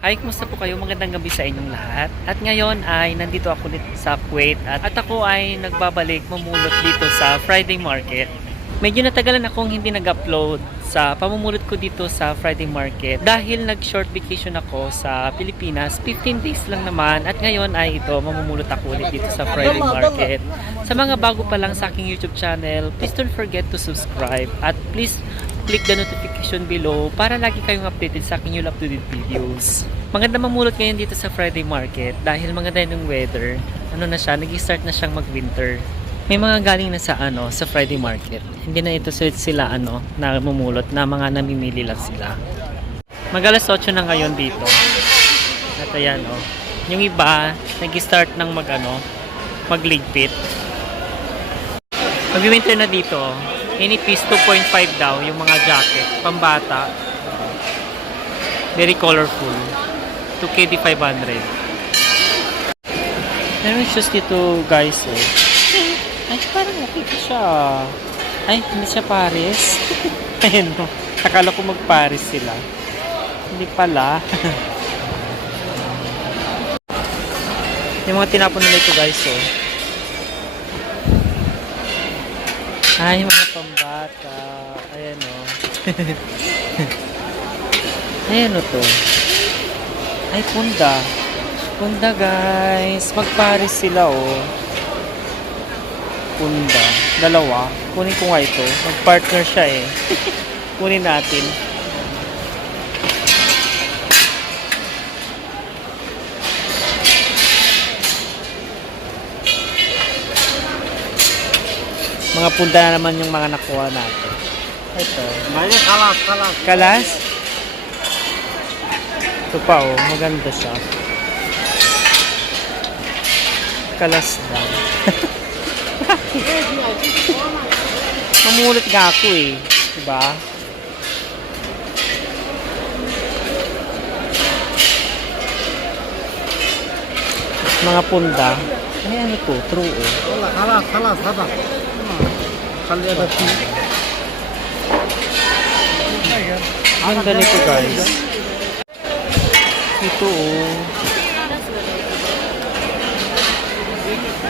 Hi, kumusta po kayo? Magandang gabi sa inyong lahat. At ngayon ay nandito ako dito sa Kuwait at ako ay nagbabalik mamulot dito sa Friday Market. Medyo natagalan akong hindi nag-upload sa pamumulot ko dito sa Friday Market dahil nag-short vacation ako sa Pilipinas. 15 days lang naman at ngayon ay ito, mamumulot ako ulit dito sa Friday Market. Sa mga bago pa lang sa aking YouTube channel, please don't forget to subscribe at please click the notification below para lagi kayong updated sa aking new up-to-date videos. Maganda mamulot ngayon dito sa Friday Market dahil maganda yung weather. Ano na siya, nag-start na siyang mag-winter. May mga galing na sa Friday Market. Hindi na ito sila na mamulot na mga namimili lang sila. Mag-alas 8 na ngayon dito. At ayan yung iba nag-start ng magligpit. Mag-winter na dito. Inipis 2.5 daw yung mga jacket, pambata. Very colorful. 2KD 500. Meron shoes dito guys Ay, parang okay siya. Ay, hindi siya Paris. Ayun akala ko mag-Paris sila. Hindi pala. Yung mga tinapon nila ito guys Ay, mga pambata. Ayan Ayan to. Ay, punda. Punda guys. Mag-Paris sila Punda. Dalawa. Kunin ko nga ito. Mag-partner siya Kunin natin. Mga punda na naman yung mga nakuha natin. Ito. Kalas. Kalas? Ito pa maganda siya. Kalas daw. Mamulot nga ako diba? Mga punda. Ay, ano to? True Kalas. Hada. Kalian dati. Ang ganito guys. Ito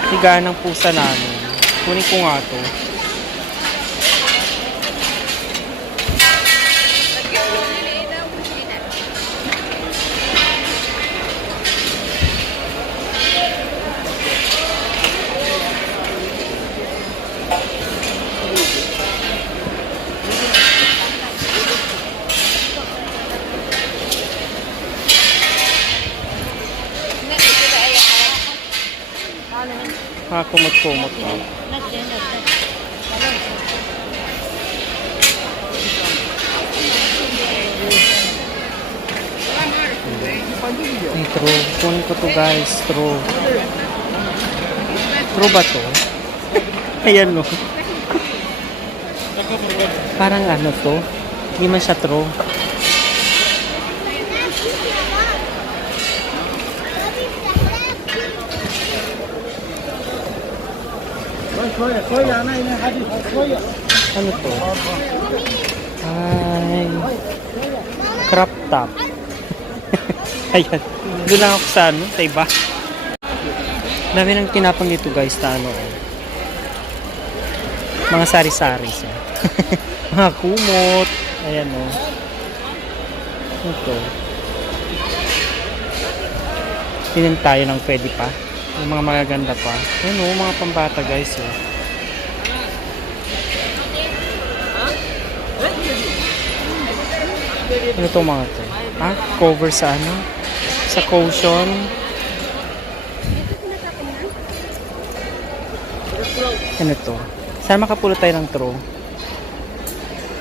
higaan ng pusa namin. Kunin ko nga to. Kumot-kumot Ay, true. Kunin ko to guys. True. True ba to? Ayan Parang to? Hindi man siya true. Ano to? Ay, crop top. Ayan. Doon lang ako sa sa iba. Dami nang tinapang dito guys na mga sari-sari mga kumot. Ayan Ito. Tingnan tayo ng pwede pa. Yung mga magaganda pa. Ayan mga pambata guys Ano to mga to? Cover sa sa cushion. Ano to? Sana makapulot tayo ng throw.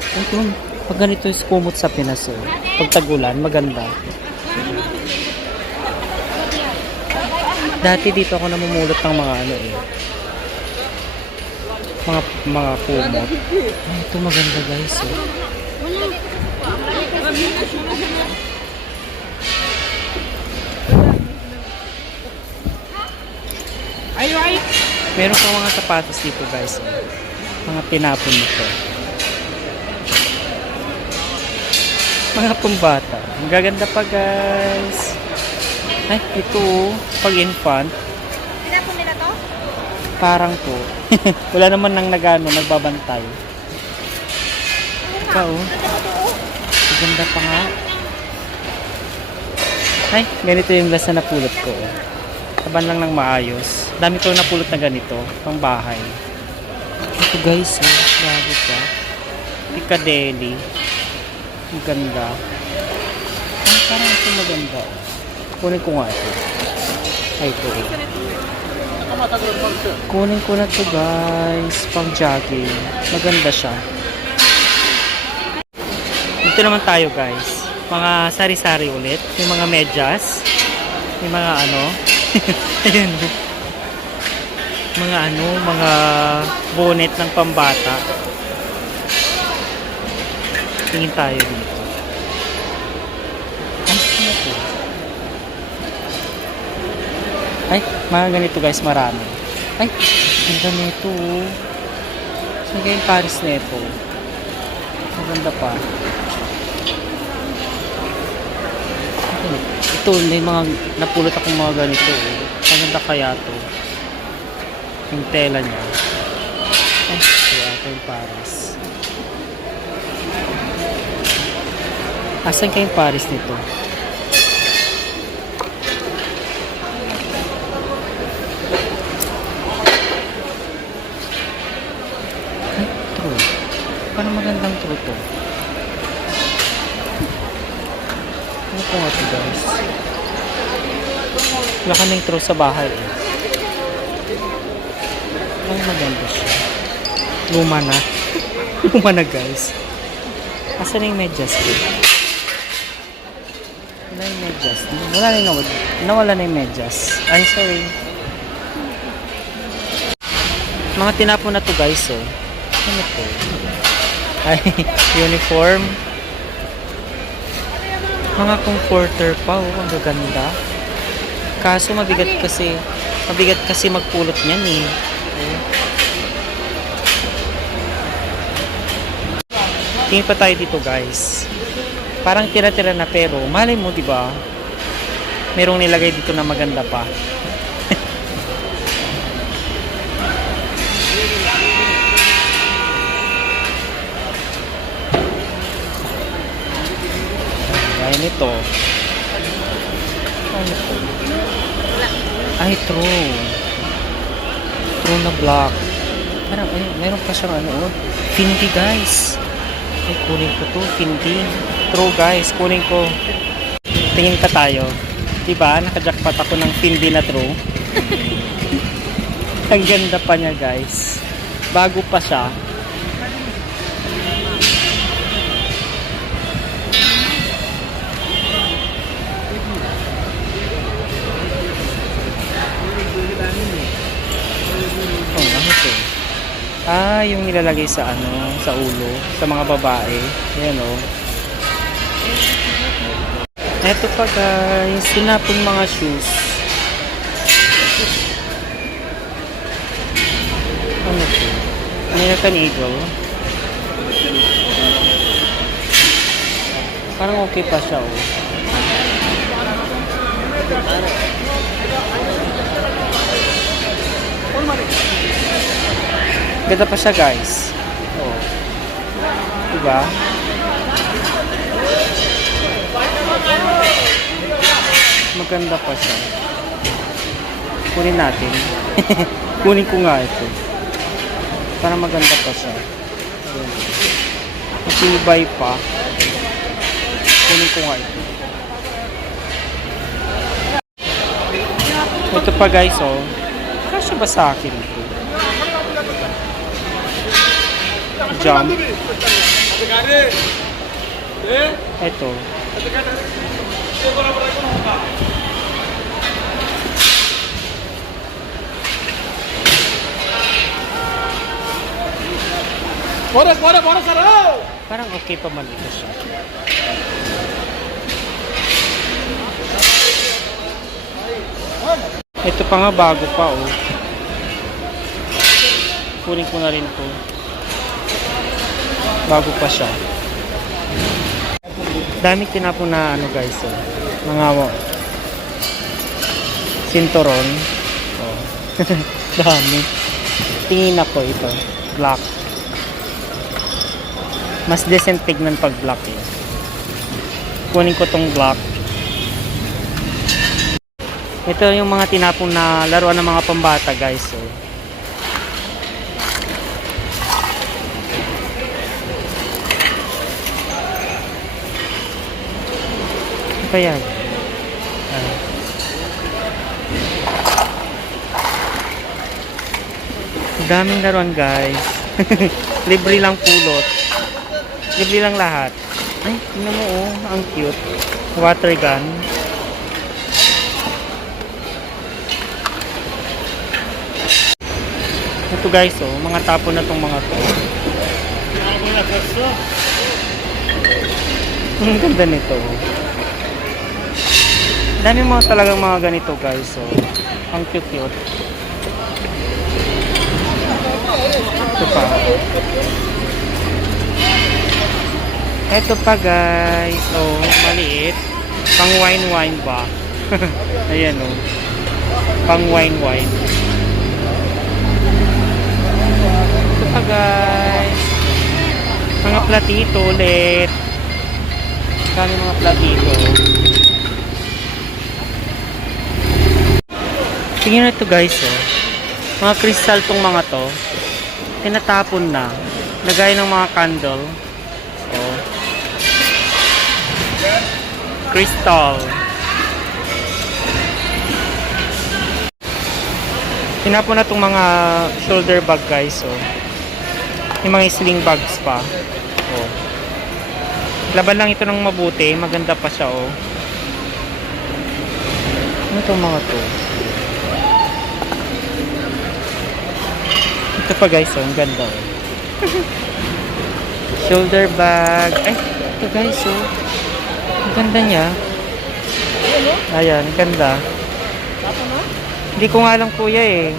Ito, pag ganito yung kumot sa Pinas pag tag-ulan, maganda. Dati dito ako namumulot ng mga mga kumot. Ito maganda guys Meron pa mga sapatos dito guys mga tinapon nito. Mga pambata. Ang gaganda pa guys. Ay, ito oh. Pag infant. Pinapon nila to? Parang to. Wala naman nang nagbabantay. Ikaw oh. Ang ganda pa nga. Ay, ganito yung last na napulot ko. Taban lang ng maayos. Dami ko napulot na ganito. Pang bahay. Ito guys, oh. Bago pa. Piccadilly. Ang ganda. Ay, parang ito maganda. Kunin ko nga ito. Ay, ito eh. Kunin ko na ito guys. Pang jogging. Maganda siya. Dito naman tayo guys. Mga sari-sari ulit. Yung mga medyas. Yung mga ano. Ayun. Mga ano. Mga bonnet ng pambata. Tingin tayo dito. Ano ito? Ay, mga ganito guys, marami. Ay, ganda nito. Saan kaya yung Paris nito? Maganda pa. Ito, may mga napulot akong mga ganito. Maganda kaya to. Yung tela niya. Ay, ito yung Paris. Asan kayong Paris nito? Ay, true. Parang magandang true to. Ano po nga ito guys? Wala kaming true sa bahay eh. Ay, maganda siya. Luma na. Luma na guys. Asan na yung medyas ko? Wala yung medyas. Nawala na yung medyas. I'm sorry. Mga tinapon na to guys, oh. Ano to? Ay, uniform. Mga comforter pa, oh. Ang gaganda. Kaso mabigat kasi magpulot niyan eh. Okay. Tingin pa tayo dito guys. Parang tira-tira na pero malay mo diba? Merong nilagay dito na maganda pa. Ayan ito. Ano ito? Ay, true. True na black. Parang, ay, meron pa siyang ano, Findi guys. Ay, kunin ko to, Findi. True guys, kunin ko. Tingin pa tayo. Diba, nakajackpot ako ng Findi na true. Ang ganda pa niya guys. Bago pa siya. Oh, ano to? Ah, yung nilalagay sa ano, sa ulo, sa mga babae. Ayan oh. Eto pa guys, sinapong mga shoes. Ano to? American Eagle. Parang okay pa siya oh. Ganda pa siya guys. Oh. Diba? Maganda pa siya. Kunin natin. Kunin ko nga ito. Para maganda pa siya. Matibay pa. Kunin ko nga ito. Ito pa guys oh. Kasya ba sa akin ito? Jump. Ito. Parang okay pa man ito siya. Ito pa nga bago pa oh. Kunin ko na rin to. Bago pa siya. Daming tinapon na ano guys, oh. Mga sinturon. Oh. Dami. Tingin ako ito. Black. Mas decent tignan pag black eh. Kunin ko tong black. Ito yung mga tinapon na laruan ng mga pambata guys. So. Ano pa yan? Daming laruan guys. Libre lang pulot. Libre lang lahat. Ay, tingnan mo oh. Ang cute. Water gun. Ito guys, oh, mga tapon na tong mga to. Ang ganda nito. Dami mga talagang mga ganito guys, oh. Ang cute. Ito pa. Ito pa guys, oh, maliit. Pang wine ba? Ayan oh. Pang wine. Pa guys, mga platito ulit. Kami mga platito. Tingnan nyo ito guys, oh. Mga crystal tong mga to. Tinatapon na. Lagay ng mga candle. Oh. Crystal. Tinapon na tong mga shoulder bag guys, oh. Yung mga sling bags pa. Oh. Laban lang ito ng mabuti. Maganda pa siya, oh. Ano itong mga to? Ito pa guys, oh. Ang ganda, oh. Shoulder bag. Ay, ito guys, oh. Ang ganda niya. Ayan, ang ganda. Hindi ko nga alam kuya, eh.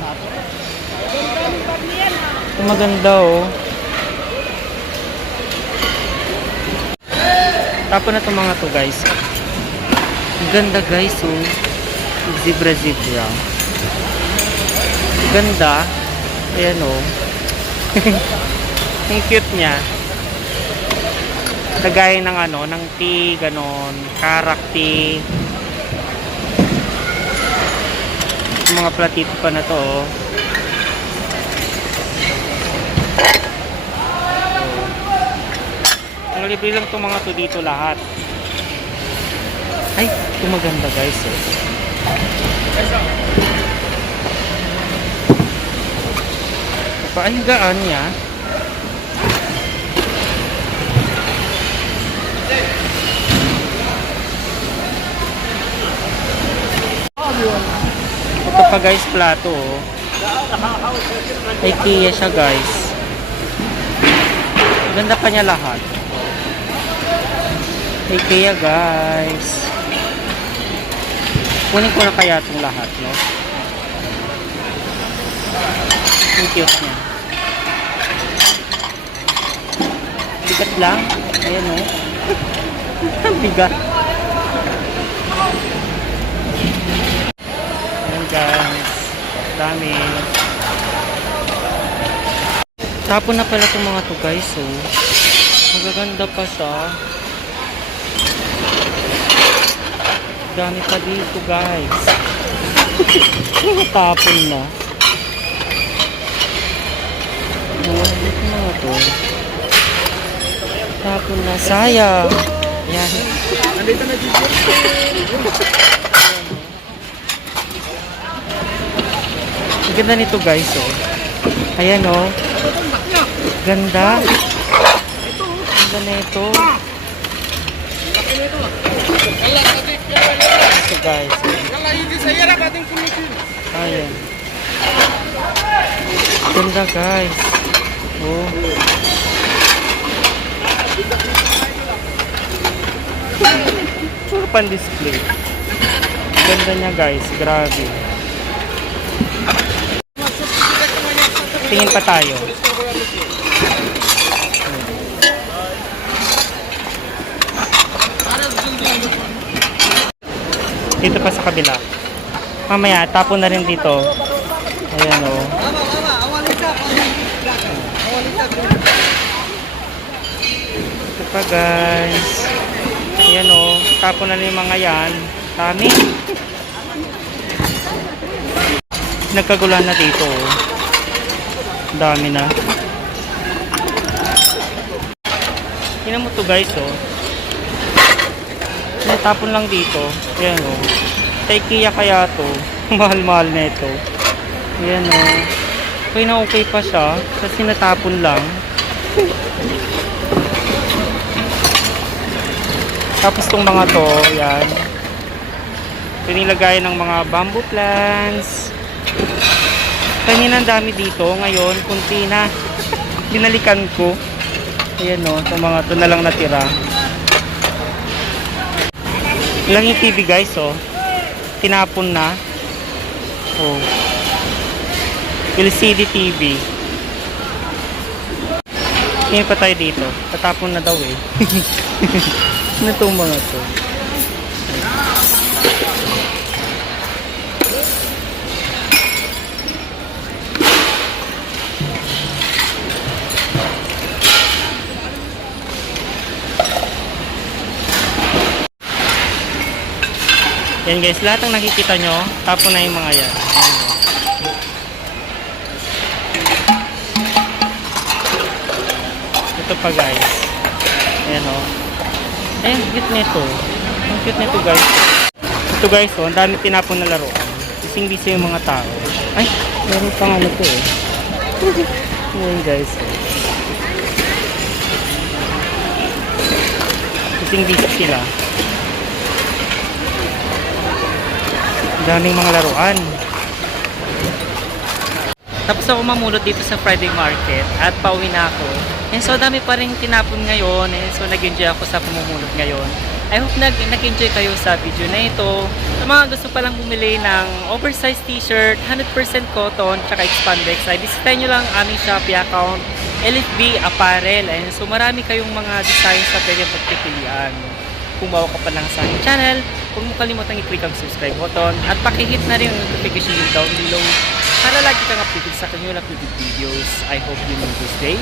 Ito maganda, oh. Tapon na itong mga to guys. Ang ganda guys, oh. Zebra. Ganda. Ayan, oh. Ang cute niya. Lagay ng ano, ng tea, ganon. Karak tea. Yung mga platito pa na to, oh. Ang libre lang itong mga to dito lahat. Ay, ito maganda guys, eh. Ay, gaan niya. Ito pa guys, plato, oh. IKEA siya guys. Ganda pa niya lahat. IKEA guys. Kunin ko na kaya itong lahat, no? Ang cute niya. Bigat lang. Ayan, no? Ang bigat. Ayan guys. Dami. Tapon na pala itong mga to guys, oh. Magaganda pa siya. Dami pa dito guys. Tapon na. Dito mga to. Tapon na. Sayang. Yan. Nandito na dito. Ang ganda nito guys, oh. Ayan, oh. Ganda. Ganda na ito. Ito guys. Ayan. Ganda guys. Oh. Puro pan display. Ganda niya guys. Grabe. Tingin pa tayo. Dito pa sa kabila. Mamaya, tapon na rin dito. Ayan o. Ito pa guys. Ayan o. Tapon na rin yung mga yan. Dami. Nagkagulan na dito o. Dami na. Tingnan mo to guys oh. Natapon lang dito. Ayan o. Ikea kaya to. Mahal-mahal na ito. Ayan o. Okay na okay pa siya. Kasi natapon lang. Tapos tong mga to. Ayan. Pinilagay ng mga bamboo plants. Kanina ang dami dito. Ngayon, kunti na. Binalikan ko. Ayan o. Itong mga to na lang natira. Ilang yung TV guys oh. Tinapon na. Oh. LCD TV. Tingin pa tayo dito. Tatapon na daw eh. Ano itong mga to? Yan guys, lahat ng nakikita nyo, tapon na yung mga yan. Ayan. Ito pa guys. Ayan o. Ayan, cute nito. Ang cute nito guys. Ito guys o, ang dami tinapon na laruan. Bising-bising yung mga tao. Ay, meron pang ano to eh. Ayan guys. Bising-bising sila. Daming mga laruan. Tapos ako mamulot dito sa Friday Market at pauwi na ako. And so dami pa rin tinapon ngayon. And so nag-enjoy ako sa pamumulot ngayon. I hope nag-enjoy kayo sa video na ito. Sa mga gusto palang bumili ng oversized t-shirt, 100% cotton, tsaka expandex, ay bisitahin nyo lang aming Shopee account, LFB Apparel. And so marami kayong mga designs na pwede pagpipilian. Kung bawa ka pa lang sa aking channel, huwag mo kalimutang i-click ang subscribe button at pakihit na rin yung notification bell down below para lagi kang updated sa kanyang uploaded videos. I hope you know this day.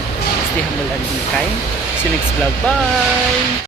Stay humble and be kind. See you next vlog. Bye!